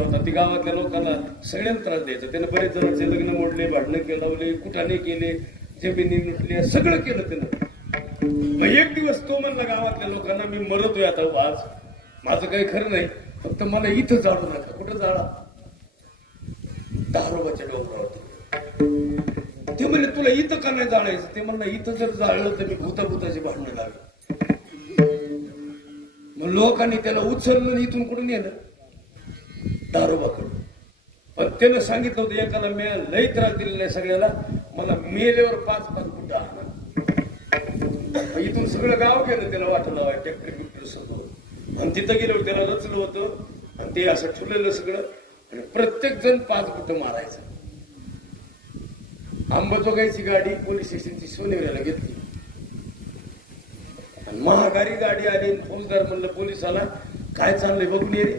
चुकीचा होता. ती गावातल्या लोकांना सगळ्यांना त्रास द्यायचा. त्यानं बरेच जणांचे लग्न मोडले, भांडणं केलवले, कुठाने केले, जमिनी लुटल्या, सगळं केलं त्यानं. मग एक दिवस तो म्हणला गावातल्या लोकांना, मी मरतोय आता आज, माझं काही खरं नाही, फक्त मला इथं जाळू नका. कुठं जाळा? दारोबाच्या डोंगरावरती. ते म्हणले तुला इथं का नाही जाळायचं? ते म्हणलं इथं जर जाळलं तर मी भूताभूताची भांडणं लागलं. मग लोकांनी त्याला उचललं, इथून कुठून नेलं? दारोबाकडं. पण त्यानं सांगितलं होतं एकाला, मी लई त्रास दिलेला आहे सगळ्याला, मला मेल्यावर 5-5 फुट आणा. इथून सगळं गाव गेलं त्याला वाटलं ट्रॅक्टर बिक्टर सगळं. आणि तिथं गेल्यावर त्याला रचलं होतं आणि ते असं ठुलेलं सगळं. आणि प्रत्येक जण 5 फुट मारायचं. अंबाजोगाईची गाडी पोलीस स्टेशनची सोनेवाल्याला घेतली. आणि महागारी गाडी आली. फौजदार म्हणलं पोलिसाला, काय चाललंय बघून ये रे.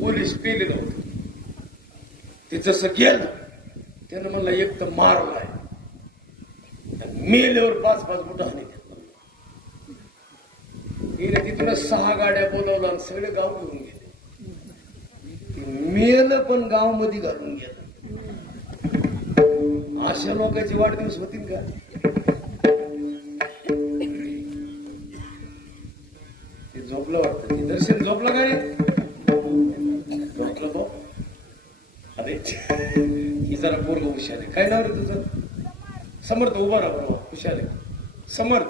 पोलीस पेलेलं होतं. ते जसं गेलं त्यानं म्हणलं एक तर मारलाय, मेल्यावर 5-5 फुट हानी. तिथून 6 गाड्या बोलावल्या आणि सगळे गाव घेऊन गेले. मेलं पण गाव मध्ये घालून गेलं. अशा लोकांचे वाढदिवस होतील का? ते झोपलं वाटतं. ते दर्शन झोपलं का रे? झोपलं भाऊ. अरे ही जरा पोरग हुशार आहे. काय नाव रे तुझं? समर्थ. उभा राहा बरोबर. हुशार आहे समर्थ.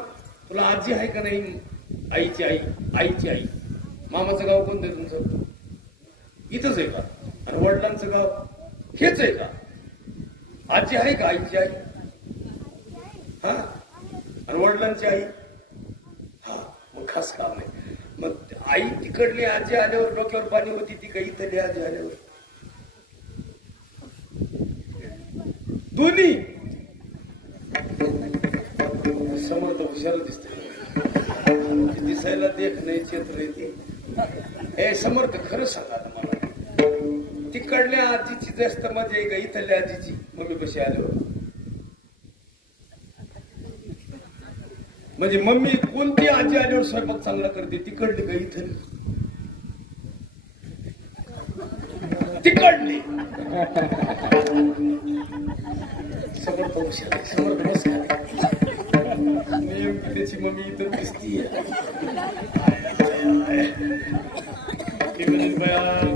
तुला आजी आहे का नाही? आईची आई. आईची आई. मामाचं गाव कोणतं आहे तुमचं? इथंच आहे का? आणि वडिलांचं गाव हेच आहे का? आजी आहे का? आईची आई. हा. आणि वडिलांची आई. हा. मग खास काम नाही. मग आई तिकडली आजी आल्यावर डोक्यावर पाणी होती ती का इथली आजी आल्यावर? दोन्ही. समर्थ हुशार दिसते. दिसायला देख नाही क्षेत्र येते. हे समर्थ खरं सांगा मला, तिकडल्या आजीची जास्त मजा आहे का इथल्या आजीची मम्मी कशी आल्यावर? म्हणजे मम्मी कोणती आजी आल्यावर स्वयंपाक चांगला करते, तिकडली का इथली? तिकडली. समर्थ हुशार आहे. समर्थ नमस्कार. त्याची मम्मी इथं दिसतीये.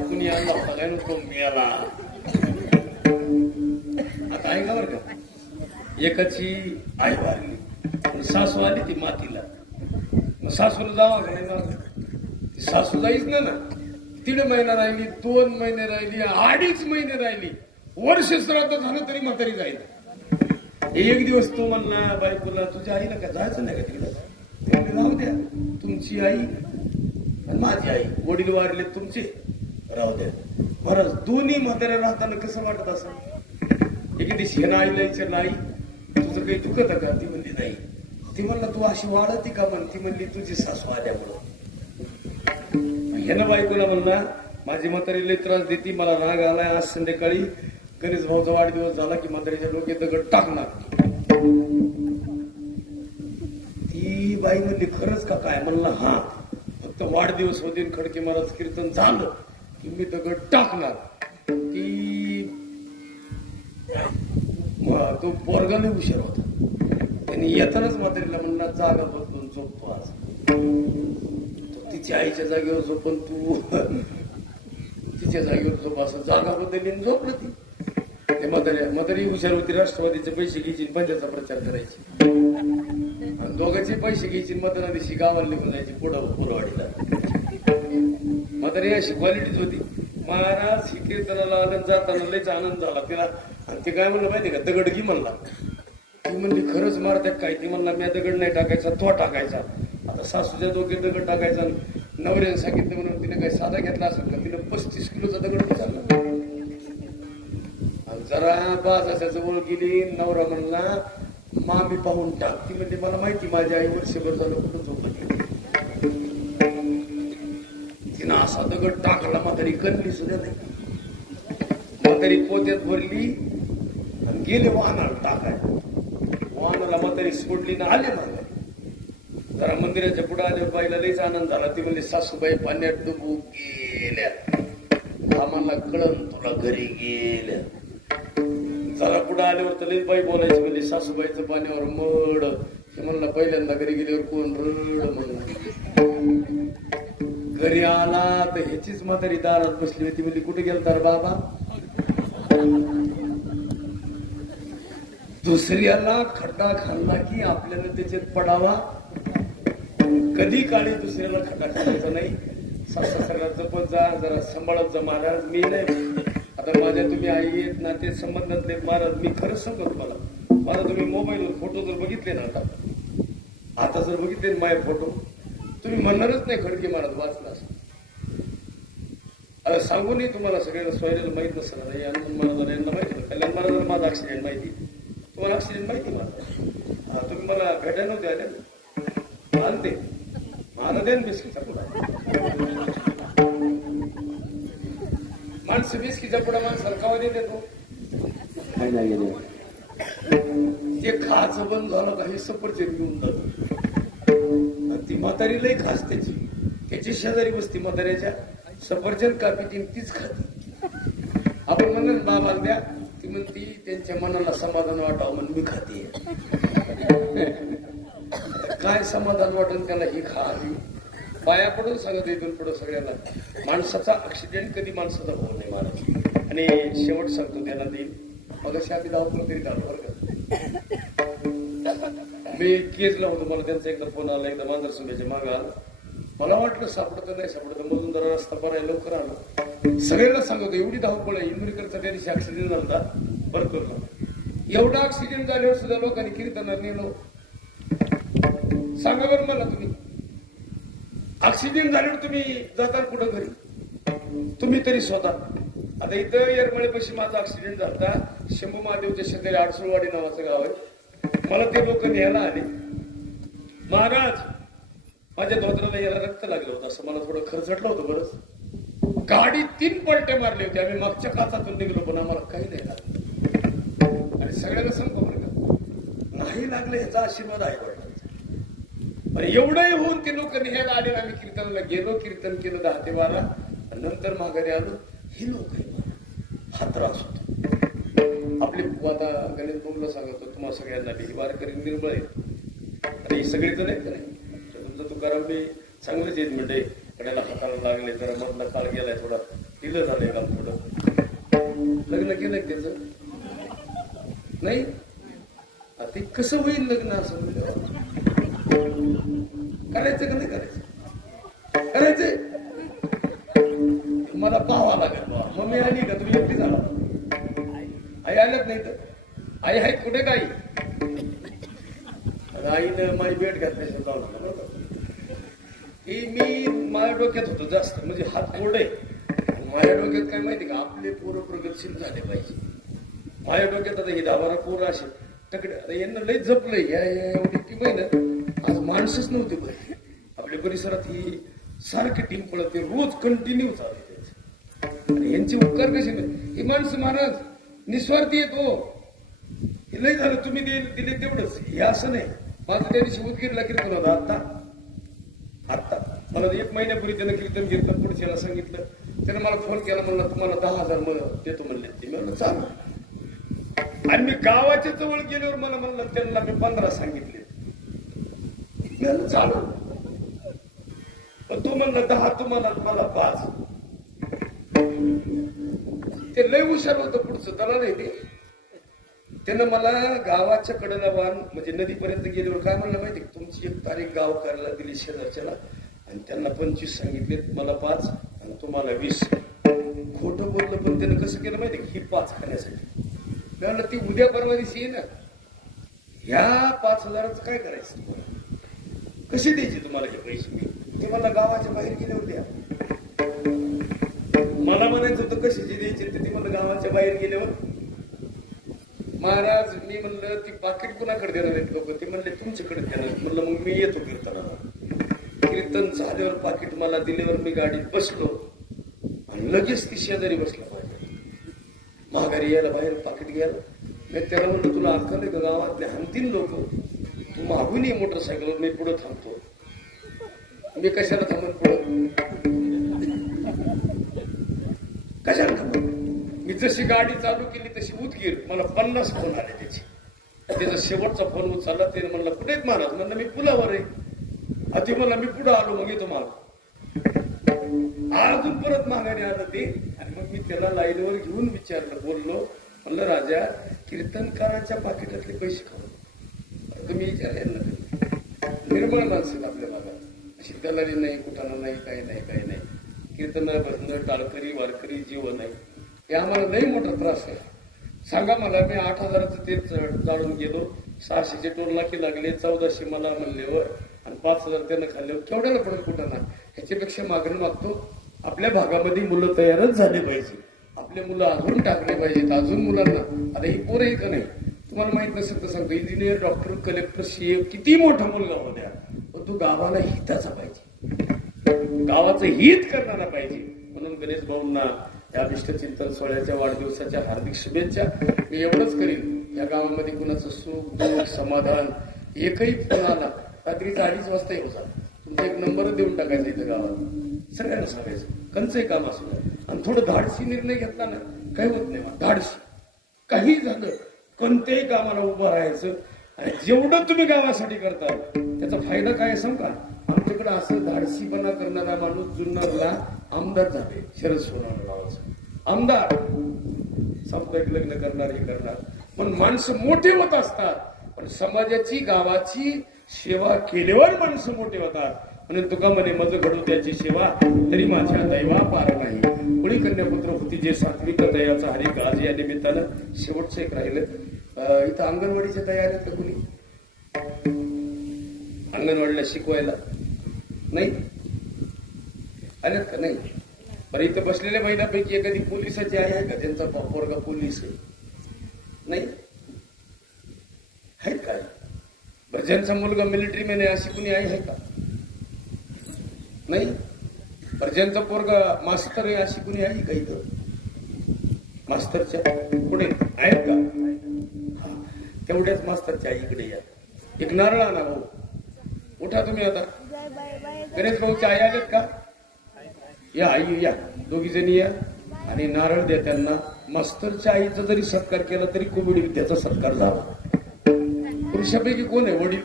कुणी आणला होता काय नको मिळाला. आता आहे का बरं का? एकाची आई वारली, सासू आली ती मातीला. मग सासूला जावा का नाही? सासू जाईच ना. 3 महिना राहिली, 2 महिने राहिली, 2.5 महिने राहिली, वर्ष श्राद्ध झालं तरी म्हातारी जाईल. एक दिवस तो म्हणला बायकोला, तुझ्या आईला काय जायचं नाही का तिकडे? ते राहू द्या, तुमची आई आणि माझी आई, वडील वारले तुमचे, राहू द्या. महाराज दोन्ही म्हाताऱ्या राहताना कसं वाटत असं? एके दिवशी ह्यानं आईला विचारलं, आई तुझं काही दुखत का? ती म्हणली नाही. ती म्हणला तू अशी वाढती का? म्हण. ती म्हणली तुझी सासू आल्यामुळं. ह्यानं बायकोला म्हणला, माझी म्हातारी लई त्रास देती, मला राग आलाय. आज संध्याकाळी गणेश भाऊचा वाढदिवस झाला की म्हातारीच्या डोक्यात दगड टाकणार. ती बाई म्हणली खरंच का? काय? म्हणला हा, फक्त वाढदिवस होते खडके महाराज कीर्तन झालं की मी दगड टाकणार. ती तो पोरगा लय हुशार होता. त्यांनी येतानाच म्हातारीला म्हणला, जागा बदलून झोपतो आज. तो तिच्या आईच्या जागेवर झोपून तू तिच्या जागेवर झोप, असं जागा बदलली झोपलं. ती म्हातारी हुशार होती. राष्ट्रवादीचे पैसे घ्यायची, पंचायतचा प्रचार करायची, आणि दोघांचे पैसे घ्यायची. मतदाना दिवशी गावाला निघून जायची पुढं पुरवाडीला. म्हातारी अशी क्वालिटीच होती. महाराज ही कीर्तनाला आलं, जाताना लयच आनंद झाला तिला. आणि ते काय म्हणलं माहिती का? दगड घे म्हणला. ती म्हणली खरंच मारत्या काय? ती म्हणला मी दगड नाही टाकायचा, तो टाकायचा. आता सासूच्या डोक्यात दगड टाकायचा. नवऱ्याने सांगितलं म्हणून तिने काय साधा घेतला असेल का? तिने 35 किलोचा दगड विचारला. जरा बाजाच्या जवळ गेली. नवरा म्हणला मामी पाहून टाक. ती म्हणजे मला माहिती माझी आई वर्षभर झालं कुठं झोपली. तिनं असा दगड टाकला, म्हातारी कणली सुद्धा नाही. म्हातारी पोत्यात भरली आणि गेले वाहनाला टाकाय. वाहनाला म्हातारी सोडली ना आले मागे. जरा मंदिराच्या पुढे आल्यावर बाईला लईच आनंद झाला. ती म्हणजे सासूबाई पाण्यात डुबू गेल्या. आम्हाला कळन तुला घरी गेल्या. जरा पुढे आल्यावर तर लई बाई बोलायची म्हणजे सासूबाईचं पाण्यावर मड. हे म्हणला पहिल्यांदा घरी गेल्यावर कोण रड म्हणून. घरी आला तर ह्याचीच म्हातारी दारात बसली होती. म्हणजे कुठे गेलता रे बाबा. दुसऱ्याला खड्डा खाल्ला की आपल्याला त्याच्यात पडावा. कधी काळी दुसऱ्याला खड्डा खायचा नाही. सासा सगळ्याचं पण जा जरा सांभाळत जा महाराज. मी नाही आता माझ्या तुम्ही आई येत ना ते संबंधातले महाराज. मी खरंच सांगतो मला. मला तुम्ही मोबाईलवर फोटो जर बघितले ना आता जर बघितले माझे फोटो तुम्ही म्हणणारच नाही खडके महाराज वाचला असं. आता सांगूनही तुम्हाला सगळ्यांना सोयऱ्याला माहित नसेल. महाराजांना यांना माहिती ना. कल्याण महाराजांना माझा ऍक्सिडेंट माहिती. तुम्हाला ऍक्सिडेंट माहिती मला. तुम्ही मला भेटायला नव्हते आले ना. आणते मला देन बिस्किटचा पुडा. माणसं बिस्किटचा पुडा माणसाला कावा देतो. ते खायचं बंद झालं काही सफरचंद घेऊन जातो. ती म्हातारी लई खास त्याची शेजारी बसती म्हाताऱ्याच्या. सफरचंद कापी तीच खाती. आपण म्हणलं बाबाला द्या. ती म्हणती त्यांच्या मनाला समाधान वाटावं म्हणून मी खाते. काय समाधान वाटून त्याला ही खावी. पाया पडून सांगत इथून पुढं सगळ्याला. माणसाचा ऍक्सिडेंट कधी माणसाचा होऊ नये महाराज. आणि शेवट सांगतो त्यांना देईल. मग अशी आम्ही धावपळ तरी घालू बरं का. मी केजला होतो. मला त्यांचा एकदा फोन आला. एकदा मांजरसुंब्याच्या मागं आला. मला वाटलं सापडत नाही सापडत. मधून जरा रस्ता भरायला लवकर आलो. सगळ्यांना सांगतो एवढी धावपळ आहे. इंदुरीकरचा त्या दिवशी ऍक्सिडेंट झाला बरं करतो. एवढा ऍक्सिडेंट झाल्यावर सुद्धा लोकांनी कीर्तनात नेलो. सांगा बरं मला तुम्ही. ऍक्सिडेंट झाल्यावर तुम्ही जाताल कुठं घरी. तुम्ही तरी स्वतः. आता इथं येरमळेपाशी माझा ऍक्सिडेंट झाला. शंभू महादेवच्या शेजारी आडसुळवाडी नावाचं गाव आहे. मला ते लोक न्यायला आले. महाराज माझ्या धोत्राला याला रक्त लागलं होतं. असं मला थोडं खरचटलं होतं. बरंच गाडी 3 पलटे मारले होते. आम्ही मागच्या काचातून निघलो पण आम्हाला काही नाही लागलं. आणि सगळ्यांना सांगतो बरं का नाही लागलं याचा आशीर्वाद आहे वडिलांचा. पण एवढंही होऊन ते लोक न्यायला आले. आम्ही कीर्तनाला गेलो. कीर्तन केलं 10 ते 12. नंतर माघारी आलो. हे लोक हा त्रास होतो. आपली आता गणेश भाऊला सांगतो तुम्हाला सगळ्यांना ही वारकरी निर्मळ आहे. आणि ही सगळी जण आहेत का नाही. तुमचं तुकाराम मी चांगलेच येत म्हणजे कड्याला हाताला लागले. जरा मधला काळ गेलाय थोडा. दिलं झालंय का थोडं. लग्न केलंय त्याचं नाही. ते कसं होईल लग्न असं म्हणजे करायचं का नाही करायचं. करायचंय मला पाहावा लागेल. मम्मी आली का तुम्ही एकटी झाला. आई आल्यात नाही तर आई आहे कुठे काही. आईनं माझी भेट घातली की मी माझ्या डोक्यात होतो जास्त म्हणजे हात गोड आहे. माझ्या डोक्यात काय माहिती का आपले पोरं प्रगतशील झाले पाहिजे. माझ्या डोक्यात आता हे 10-12 पोरं असे तकडे. आता यांना लई जपलंय. एवढी टीम आहे ना. आज माणसंच नव्हते बरे. आपल्या परिसरात ही सारखी टीम पळते. रोज कंटिन्यू चालते. आणि यांचे उपकार कसे नाही. ही माणसं महाराज निस्वार्थी येतो. हे लई झालं तुम्ही दिले तेवढंच. हे असं नाही. माझं त्या दिवशी उदगीरला कीर्तन होतं. आत्ता मला 1 महिन्यापूर्वी त्यानं कीर्तन पुढच्याला सांगितलं. त्यानं मला फोन केला. म्हणला तुम्हाला 10,000 देतो म्हणले. ते मी म्हणलं चालू. आणि मी गावाच्या जवळ गेल्यावर मला म्हणलं त्यांना मी 15 सांगितले. मी म्हणलं चालू. पण तो म्हणला 10 तुम्हाला मला 5. ते लय हुशार होतं पुढचं त्याला नाही ते. त्यानं मला गावाच्या कडेला वाहन म्हणजे नदीपर्यंत गेल्यावर काय म्हणलं माहिती तुमची 1 तारीख गाव करायला दिली शेजारच्याला. आणि त्यांना 25 सांगितले. मला 5 आणि तुम्हाला 20. खोटं बोललं पण त्यानं कसं केलं माहिती ही 5 खाण्यासाठी. त्याला ती उद्या परवा दिवशी ये ना. ह्या 5,000चं काय करायचं तुम्हाला. कसे द्यायचे तुम्हाला हे पैसे. ते मला गावाच्या बाहेर गेल्यावर द्या. मला म्हणायचं होतं कशाचे द्यायचे ते मला गावाच्या बाहेर गेल्यावर. महाराज मी म्हणलं ती पाकिट कुणाकडे देणार आहेत लोक. ते म्हणले तुमच्याकडे देणार. म्हणलं मग मी येतो कीर्तनाला. कीर्तन झाल्यावर पाकिट मला दिल्यावर मी गाडीत बसलो. आणि लगेच ती शेजारी बसला पाहिजे. माघारी यायला बाहेर पाकिट घ्यायला. मी त्याला म्हणलं तुला अक्कल आहे का गावातले हाणतील लोक. तू मागून ये मोटरसायकलवर. मी पुढे थांबतो. मी कशाला थांबत पुढं. कशाला खबर. मी जशी गाडी चालू केली तशी उदगीर, मला 50 फोन आले त्याचे. त्याचा शेवटचा फोन उचलला, त्याने म्हणला कुठे आहेत महाराज. म्हणलं मी पुलावर आहे. ते मला मी पुढे आलो, मग येतो मला. अजून परत माघारी आलं ते. आणि मग मी त्याला लाईनवर घेऊन विचारलं, बोललो, म्हणलं राजा कीर्तनकाराच्या पाकिटातले पैसे खाऊ. तुम्ही विचारले निर्मळ माणसं आपल्या भागात, अशी दलाली नाही, कुठाना नाही, काही नाही, काही नाही. कीर्तन भजन टाळकरी वारकरी जीवन आहे, हे आम्हाला लई मोठा त्रास आहे. सांगा मला, मी 8,000चं तेल जाळून गेलो, 600चे टोल नाके लागले, 1400 मला म्हणल्यावर आणि 5,000 त्यानं खाल्ल्यावर केवढ्याला पडत कुठाना. ह्याच्यापेक्षा मागणं मागतो, आपल्या भागामध्ये मुलं तयारच झाले पाहिजे. आपले मुलं अजून टाकले पाहिजेत, अजून मुलांना. आता ही पोरं आहे का नाही, तुम्हाला माहित नसेल तर सांगतो, इंजिनियर, डॉक्टर, कलेक्टर, सीए, किती मोठा मुलगा हो द्या, पण तू गावाला हिताचा पाहिजे, गावाचं हित करणारा पाहिजे. म्हणून गणेश भाऊंना या विष्टचिंतन सोहळ्याच्या वाढदिवसाच्या हार्दिक शुभेच्छा. मी एवढंच करीन, या गावामध्ये कुणाचं सुख दुःख समाधान एकही फोन आला रात्रीचा 2:30 वाजता येऊ जा, तुमचा एक नंबर देऊन टाकायचा इथं गावात, सगळ्यांना सांगायचं कंचही काम असू द्या. आणि थोडं धाडसी निर्णय घेतला ना, काही होत नाही. धाडसी काही झालं, कोणत्याही कामाला उभं राहायचं. आणि जेवढं तुम्ही गावासाठी करता त्याचा फायदा काय सांग का. आमच्याकडे असं धाडसीपणा करणारा माणूस जुन्नरला आमदार झाले, शरद सोनवणे नावाचं आमदार. सामुदायिक लग्न करणार, हे करणार, पण माणसं मोठे होत असतात. पण समाजाची गावाची सेवा केल्यावर माणसं मोठे होतात. म्हणून तुका म्हणे मज घडू त्याची सेवा, तरी माझ्या दैवा पार नाही. मुळी कन्यापुत्र होती जे सात्विक दयाचा हरिक. आज या निमित्तानं शेवटचं एक राहिलं. इथं अंगणवाडीच्या तयारी तर कुणी अंगणवाडीला शिकवायला नाही आल्यात का. नाही बरं, इथं बसलेल्या महिलांपैकी एखादी पोलिसाची आहे का, त्यांचा पोरगा पोलीस आहे, नाही आहेत काय. बरं, ज्यांचा मुलगा मिलिटरी मॅन आहे अशी कुणी आहे का, नाही. बरं, ज्यांचा पोरगा मास्तर आहे अशी कुणी आहे का इथं. मास्तरच्या पुढे आहेत का. हा, तेवढ्याच मास्तरच्या आईकडे या. एक नारळ आणा भाऊ, उठा तुम्ही आता. गणेश भाऊच्या आई आल्यात का, या आई या, दोघी जणी या आणि नारळ द्या त्यांना. मास्तरच्या आईचा जरी सत्कार केला तरी कोविड विद्याचा सत्कार झाला. पुरुषापैकी कोण आहे वडील.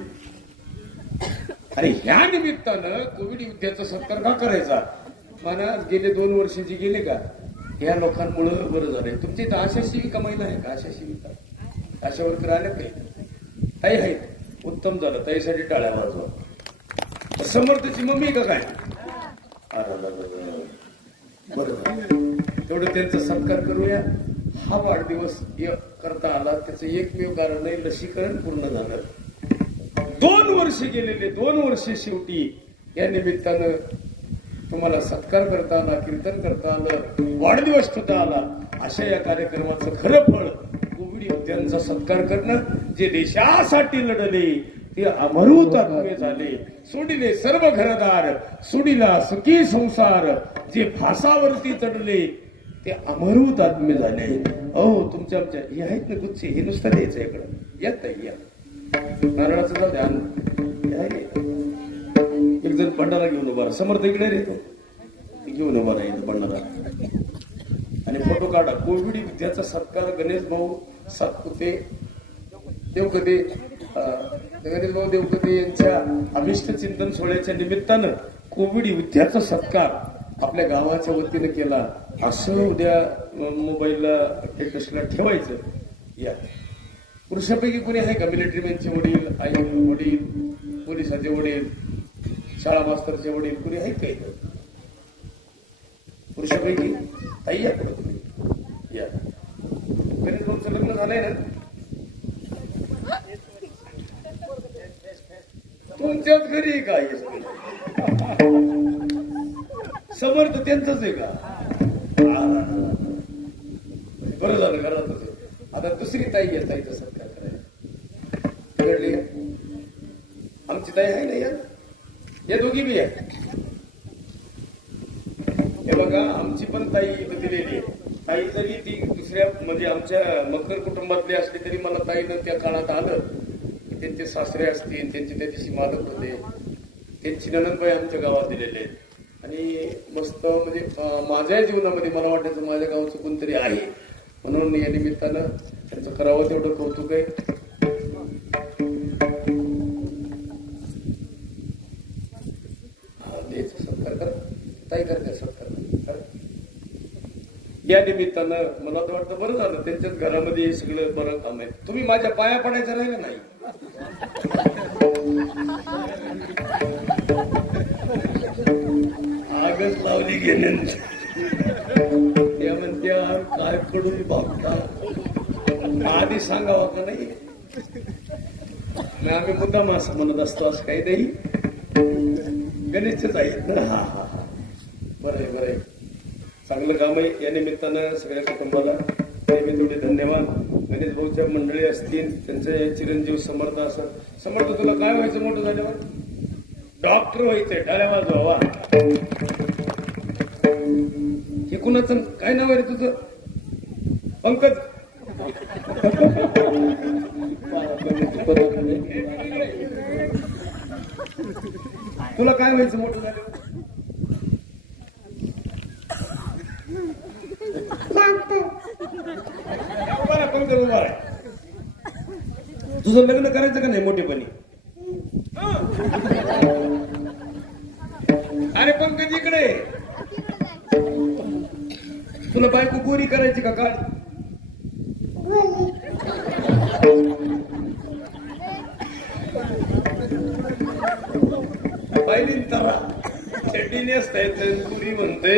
आणि ह्या निमित्तानं कोविड विद्याचा सत्कार का करायचा. मला गेले 2 वर्षाचे गेले का, या लोकांमुळे बरं झालंय. तुमची इथं आशा सेविका महिला आहे का, आशा सेविका, आशा वर्कर आल्या काही ताई आहेत, उत्तम झालं. ताईसाठी टाळ्या वाजवा. समर्थची मम्मी का काय, बरं तेवढं त्यांचा सत्कार करूया. हा वाढदिवस करता आला त्याचं एकमेव कारण आहे, लसीकरण पूर्ण झालं. 2 वर्ष गेलेले, 2 वर्ष शेवटी या निमित्तानं तुम्हाला सत्कार करता आला, कीर्तन करता आलं, वाढदिवस ठेवता आला. अशा या कार्यक्रमाचं खरं फळ कोविड योद्ध्यांचा सत्कार करणं. जे देशासाठी लढले ते अमरहूत आत्मे झाले. सोडिले सर्व घरदार, सोडिला सुखी संसार. जे फासावरती चढले ते अमरहूत आत्मे झाले. अहो तुमच्या आमच्या हे आहेत ना गुच्छे, हे नुसतं द्यायचं इकडं. या ताई या, नारळाचं जाऊ द्या. एक जण भंडारा घेऊन उभा, समर्थ इकडे रेतो घेऊन उभा राहील भंडारा. आणि फोटो काढा. कोविड विद्याचा सत्कार गणेश भाऊ सातपुते देवकते, गणेश भाऊ देवकते यांच्या अभिष्ट चिंतन सोहळ्याच्या निमित्तानं कोविड विद्याचा सत्कार आपल्या गावाच्या वतीनं केला. असं उद्या मोबाईलला स्टेटसला ठेवायचं. या पुरुषापैकी कोणी आहे का, मिलिटरीमॅनचे वडील, आई वडील, पोलिसाचे वडील, शाळा मास्तरचे वडील, कुणी आहेत का इथं पुरुषापैकी. ताई या पुढे तुम्ही या. गणेश भाऊचं लग्न झालंय ना, तुमच्याच घरी काय समर्थ त्यांचंच आहे का. बरं झालं घरात. आता दुसरी ताई आहे, ताईचा सत्कार करायला. आमची ताई आहे ना, या दोघी बी आहे. हे बघा, आमची पण ताई दिलेली आहे. ताई जरी ती दुसऱ्या म्हणजे आमच्या मकर कुटुंबातली असली तरी मला ताईनं त्या काळात आलं की त्यांचे सासरे असतील, त्यांचे त्या दिवशी मालक होते, त्यांची ननंदबाई आमच्या गावात दिलेले आहेत. आणि मस्त म्हणजे माझ्या जीवनामध्ये मला वाटायचं माझ्या गावचं कोणतरी आहे, म्हणून या निमित्तानं त्यांचं करावं तेवढं कौतुक आहे. द्यायचं सत्कार करा, ताई करते सत्कार. या निमित्तानं मला तर वाटतं बरं झालं त्यांच्याच घरामध्ये सगळं बरं काम आहे. तुम्ही माझ्या पाया पडायचं राहिलं नाही. आगच लावली गेले त्या म्हणत्या काय पडून बघता आधी सांगावं का नाही. आम्ही मुद्दाम असं म्हणत असतो, असं काही नाही. गणेशच आहेत ना. हा हा हा बरं आहे, बरं आहे. चांगलं काम आहे. या निमित्तानं सगळ्या कुटुंबाला नेहमी थोडे धन्यवाद. गणेश भाऊच्या मंडळी असतील, त्यांचे चिरंजीव समर्थ असत. समर्थ तुला काय व्हायचं मोठं झाल्यावर? डॉक्टर व्हायचंय. टाळ्या वाजवा. हे कुणाचं काय नाव आहे रे तुझं? पंकज. तुला काय व्हायचं मोठं झाल्यावर? पंकज उभा आहे. तुझं लग्न करायचं का नाही मोठेपणी? अरे पंकज इकडे. तुला बायको गोरी करायची का काढ? पाहिली तरा चड्डीने असताय गोरी म्हणते.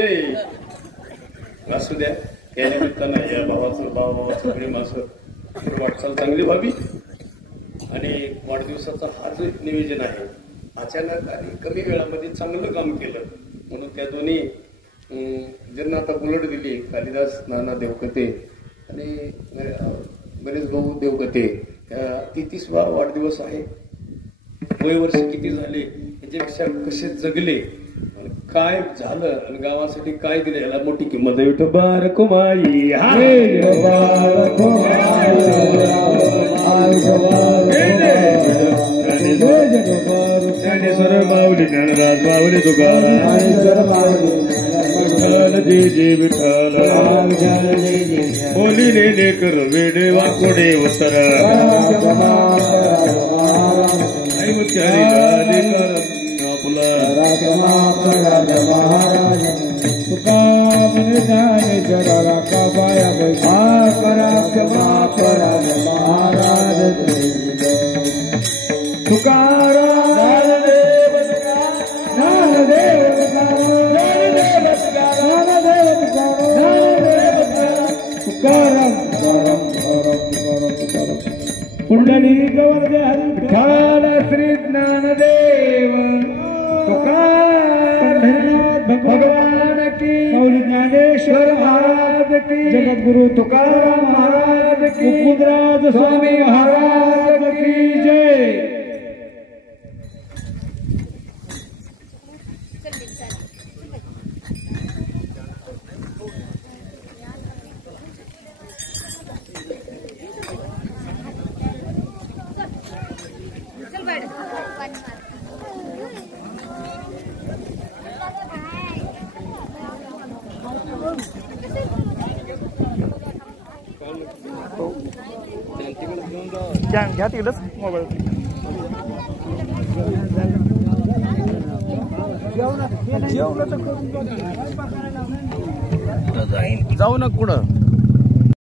असू द्या. या निमित्तानं या भावाचं प्रेम असं वाटचाल चांगली व्हावी. आणि वाढदिवसाचा हा जो नियोजन आहे, अचानक आणि कमी वेळामध्ये चांगलं काम केलं म्हणून त्या दोन्ही ज्यांना आता बुलट दिली, कालिदास नाना देवकते आणि गणेश भाऊ देवकते, 33वा वाढदिवस आहे. वयवर्ष किती झाले, याच्यापेक्षा कसे जगले, काय झालं आणि गावासाठी काय दिलं, याला मोठी किंमत आहे. विठोबार कुमाई ज्ञानेश्वर माऊली, ज्ञानराज माऊली, तुकाराम विठ्ठल बोलिले लेकर वेडे वाकोडे उत्तर कुंडली गवर्दे हरिठाल श्री ज्ञानदेव तुकाराम भगवान की, ज्ञानेश्वर महाराज की, जगद्गुरु तुकाराम महाराज की, मुकुंदराज स्वामी महाराज की जय. घ्या तिकडच मोबाईल. जाऊ ना कुठं.